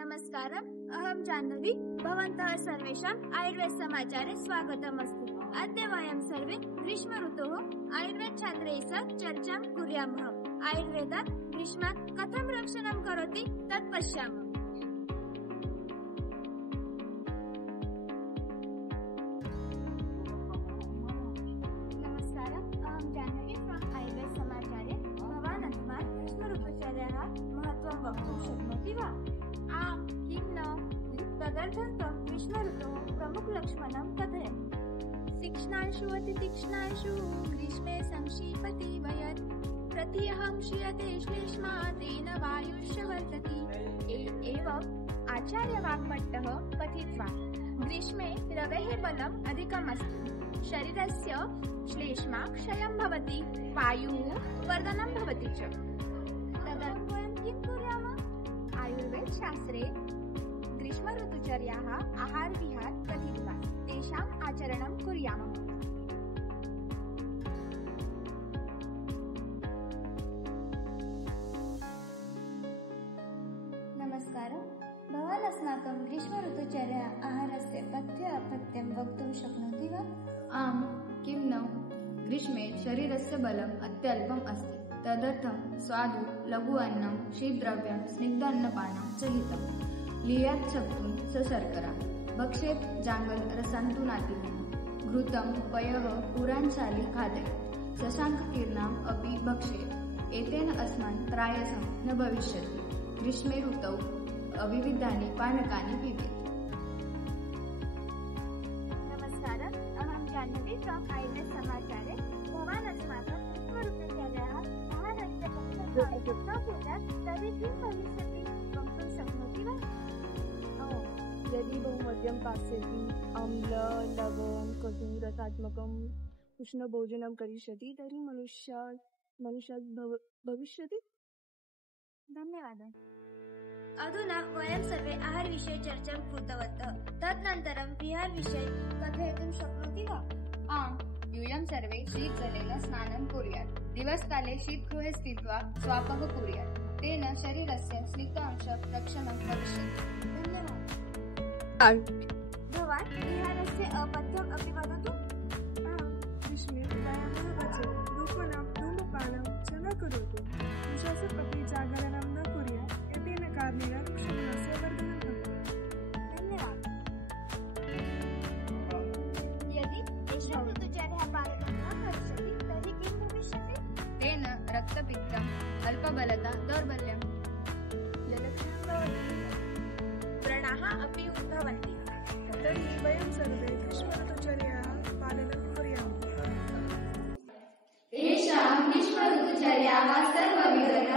नमस्कारम्, अहं जाह्नवी। भवन्तः सर्वेषाम् आयुर्वेद समाचारे स्वागतमस्ति। अद्य वयं सर्वे ग्रीष्म ऋतोः आयुर्वेद छात्रैः सह चर्चां कुर्यामः। आयुर्वेदात् ग्रीष्मात् कथं रक्षणं करोति तत् पश्यामः। नमस्कारम्, अहं जाह्नवी फ्रॉम आयुर्वेद समाचारे। भवान् अस्मात् ग्रीष्म ऋतुचर्याः महत्त्वं वक्तुं शक्नोति वा? आम्, किं न? तदर्थं ग्रीष्म ऋतोः प्रमुखलक्षणं कथयतु। तीक्ष्णांशु अतितीक्ष्णांशु ग्रीष्मे संक्षिपति वयत् प्रतिहं श्रियते श्लेष्मातेन वायुश्च वर्तति। एवम् आचार्यवाग्भट्टः कथितवान्, ग्रीष्मे रवेः बलम् अधिकमस्ति, शरीरस्य श्लेष्मा क्षयं भवति, वायुः वर्धनं भवति च। तदर्थं वयं किं कुर्यामः? आयुर्वेदशास्त्रे ग्रीष्म ऋतुचर्याः आहारविहार कथितवान्, तेषाम् आचरणं कुर्यामः। नमस्कारः, भवान् अस्माकं ग्रीष्म ऋतुचर्या आहारस्य पथ्य-अपथ्यं वक्तुं शक्नोति वा? आम्, किं न? ग्रीष्मे शरीरस्य बलम् अत्यल्पम् अस्ति, तदर्थं स्वादु लघु अन्नं, शीतद्रव्यं, स्निग्धान्नपानं च हितम्। लीयात् शक्तुं सशर्करा, भक्षेत् जाङ्गल रसान्तुनातिनः, घृतं पयः पुराणशाली खादेत्, शशाङ्ककिरणाम् अपि भक्षेत्। एतेन अस्मान् त्रायसं न भविष्यति। ग्रीष्मे ऋतौ विविधानि पानकानि पिबेत्। नमस्कारः, अहं जाह्नवी फ्रॉम आयुर्वेद समाचारे। भवान् अस्माकं ग्रीष्म ऋतुचर्याः आहारस्य पथ्यं तर्हि किं भविष्यति वक्तुं शक्नोति वा? यदि बहुमद्यं पास्यति, अम्ल लवण कटु रसात्मकम् उष्णभोजनं करिष्यति तर्हि मनुष्यात् भविष्यति। धन्यवादः। अधुना वयं सर्वे आहारविषये चर्चां कृतवन्तः। तदनन्तरं विहारविषये कथयितुं शक्नोति वा? आम्, यूयं सर्वे शीतजलेन स्नानं कुर्यात्। दिवसकाले शीतगृहे स्थित्वा स्वापः कुर्यात्। तेन शरीरस्य स्निग्धांशः रक्षणं भविष्यति। भवान् विहारस्य अपथ्यम् अपि वदतु। ग्रीष्मे व्यायामः भवेत्, धूमपानं च न करोतु, निश्वासपि जागरणं न कुर्यात्। एतेन कारणेन शरीरस्य वर्धनं भवति। धन्यवादः। यदि ग्रीष्म ऋतुचर्याः पालनं न करिष्यति तर्हि किं भविष्यति? तेन रक्तपित्तम्, अल्पबलता, दौर्बल्यम् लक्षणं भवति। व्रणाः अपि उद्भवन्ति। तर्हि वयं सर्वे ग्रीष्म ऋतुचर्याः पालनं कुर्यामः। एषा ग्रीष्म ऋतुचर्याः सर्वविध